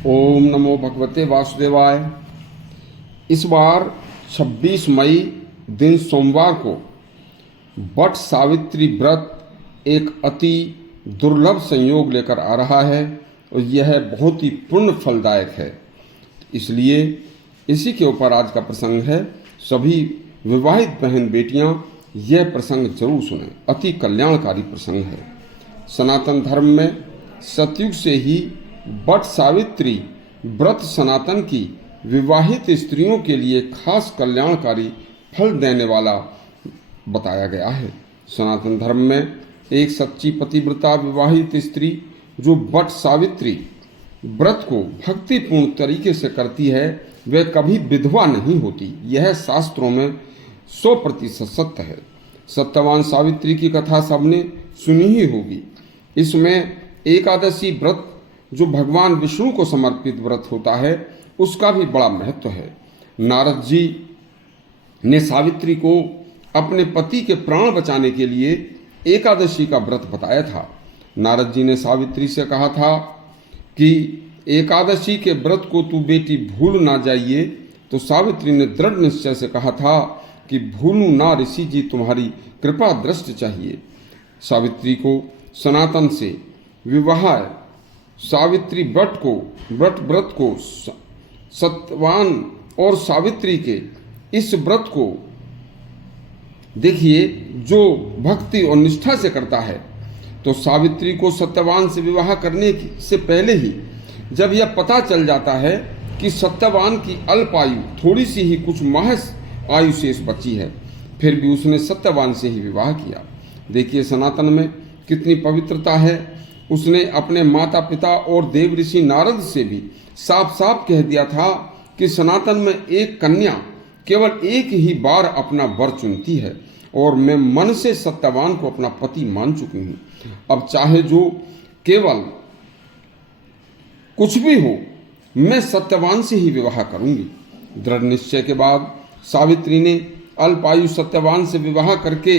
ओम नमो भगवते वासुदेवाय। इस बार 26 मई दिन सोमवार को वट सावित्री व्रत एक अति दुर्लभ संयोग लेकर आ रहा है और यह बहुत ही पुण्य फलदायक है। इसलिए इसी के ऊपर आज का प्रसंग है। सभी विवाहित बहन बेटियां यह प्रसंग जरूर सुनें, अति कल्याणकारी प्रसंग है। सनातन धर्म में सतयुग से ही वट सावित्री व्रत सनातन की विवाहित स्त्रियों के लिए खास कल्याणकारी फल देने वाला बताया गया है। सनातन धर्म में एक सच्ची पतिव्रता विवाहित स्त्री जो वट सावित्री व्रत को भक्तिपूर्ण तरीके से करती है वह कभी विधवा नहीं होती। यह शास्त्रों में 100% सत्य है। सत्यवान सावित्री की कथा सबने सुनी ही होगी। इसमें एकादशी व्रत जो भगवान विष्णु को समर्पित व्रत होता है उसका भी बड़ा महत्व है। नारद जी ने सावित्री को अपने पति के प्राण बचाने के लिए एकादशी का व्रत बताया था। नारद जी ने सावित्री से कहा था कि एकादशी के व्रत को तू बेटी भूल ना जाइए, तो सावित्री ने दृढ़ निश्चय से कहा था कि भूलूं ना ऋषि जी, तुम्हारी कृपा दृष्टि चाहिए। सावित्री को सनातन से विवाह सावित्री व्रत को सत्यवान और सावित्री के इस व्रत को देखिए जो भक्ति और निष्ठा से करता है, तो सावित्री को सत्यवान से विवाह करने से पहले ही जब यह पता चल जाता है कि सत्यवान की अल्प आयु थोड़ी सी ही कुछ महज आयु शेष बची है, फिर भी उसने सत्यवान से ही विवाह किया। देखिए सनातन में कितनी पवित्रता है। उसने अपने माता पिता और देव ऋषि नारद से भी साफ साफ कह दिया था कि सनातन में एक कन्या केवल एक ही बार अपना वर चुनती है और मैं मन से सत्यवान को अपना पति मान चुकी हूँ। अब चाहे जो केवल कुछ भी हो, मैं सत्यवान से ही विवाह करूंगी। दृढ़ निश्चय के बाद सावित्री ने अल्पायु सत्यवान से विवाह करके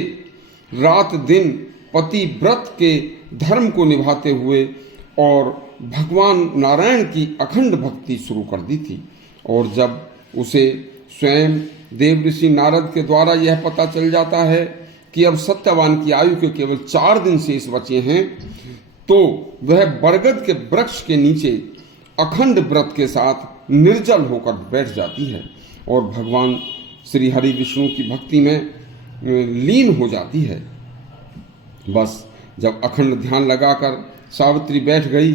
रात दिन पति व्रत के धर्म को निभाते हुए और भगवान नारायण की अखंड भक्ति शुरू कर दी थी। और जब उसे स्वयं देव ऋषि नारद के द्वारा यह पता चल जाता है कि अब सत्यवान की आयु के केवल 4 दिन शेष बचे हैं, तो वह बरगद के वृक्ष के नीचे अखंड व्रत के साथ निर्जल होकर बैठ जाती है और भगवान श्री हरि विष्णु की भक्ति में लीन हो जाती है। बस जब अखंड ध्यान लगाकर सावित्री बैठ गई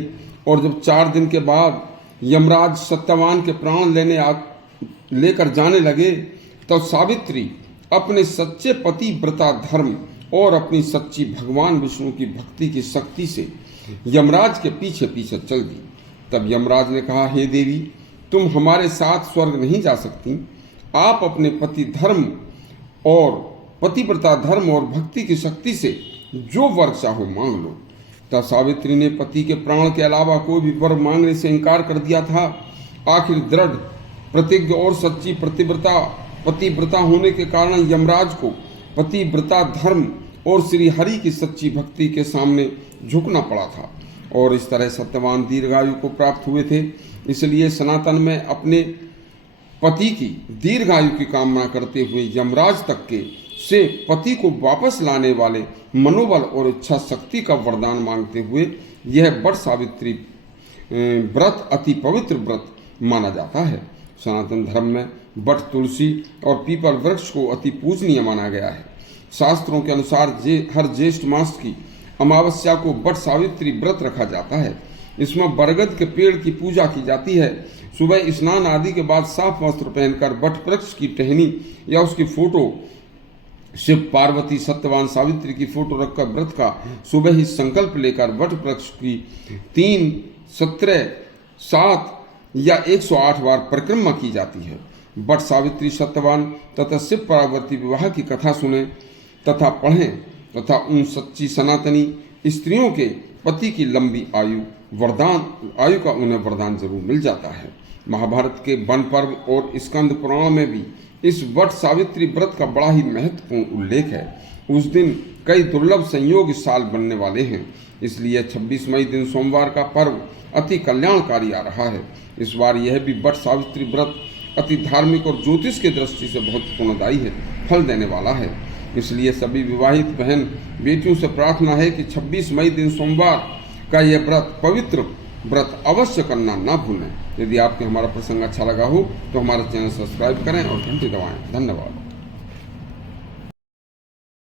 और जब 4 दिन के बाद यमराज सत्यवान के प्राण लेकर जाने लगे, तो सावित्री अपने सच्चे पति व्रता धर्म और अपनी सच्ची भगवान विष्णु की भक्ति की शक्ति से यमराज के पीछे पीछे चल दी। तब यमराज ने कहा, हे देवी, तुम हमारे साथ स्वर्ग नहीं जा सकती। आप अपने पति धर्म और पतिव्रता धर्म और भक्ति की शक्ति से जो वर चाहो मांग लो। तब सावित्री ने पति के प्राण के अलावा कोई भी वर मांगने से इनकार कर दिया था। आखिर दृढ़ प्रतिज्ञ और सच्ची पतिव्रता होने के कारण यमराज को पतिव्रता धर्म और श्री हरि की सच्ची भक्ति के सामने झुकना पड़ा था और इस तरह सत्यवान दीर्घायु को प्राप्त हुए थे। इसलिए सनातन में अपने पति की दीर्घायु की कामना करते हुए यमराज तक के से पति को वापस लाने वाले मनोबल और इच्छा शक्ति का वरदान मांगते हुए यह वट सावित्री व्रत अति पवित्र व्रत माना जाता है। सनातन धर्म में वट, तुलसी और पीपल वृक्ष को अति पूजनीय माना गया है। शास्त्रों के अनुसार हर ज्येष्ठ मास की अमावस्या को वट सावित्री व्रत रखा जाता है। इसमें बरगद के पेड़ की पूजा की जाती है। सुबह स्नान आदि के बाद साफ वस्त्र पहनकर वट वृक्ष की टहनी या उसकी फोटो, शिव पार्वती सत्यवान सावित्री की फोटो रखकर व्रत का सुबह ही संकल्प लेकर वट वृक्ष की 3, 17, 7 या 108 बार परिक्रमा की जाती है। वट सावित्री सत्यवान तथा शिव पार्वती विवाह की कथा सुने तथा पढ़ें तथा उन सच्ची सनातनी स्त्रियों के पति की लंबी आयु का उन्हें वरदान जरूर मिल जाता है। महाभारत के वन पर्व और स्कंद पुराण में भी इस वट सावित्री व्रत का बड़ा ही महत्वपूर्ण उल्लेख है। उस दिन कई दुर्लभ संयोग इस साल बनने वाले हैं। इसलिए 26 मई दिन सोमवार का पर्व अति कल्याणकारी आ रहा है। इस बार यह भी वट सावित्री व्रत अति धार्मिक और ज्योतिष की दृष्टि से बहुत पुण्यदायी है, फल देने वाला है। इसलिए सभी विवाहित बहन बेटियों से प्रार्थना है कि 26 मई दिन सोमवार का यह व्रत पवित्र व्रत अवश्य करना ना भूलें। यदि आपको हमारा प्रसंग अच्छा लगा हो तो हमारा चैनल सब्सक्राइब करें और घंटी दबाएं। धन्यवाद।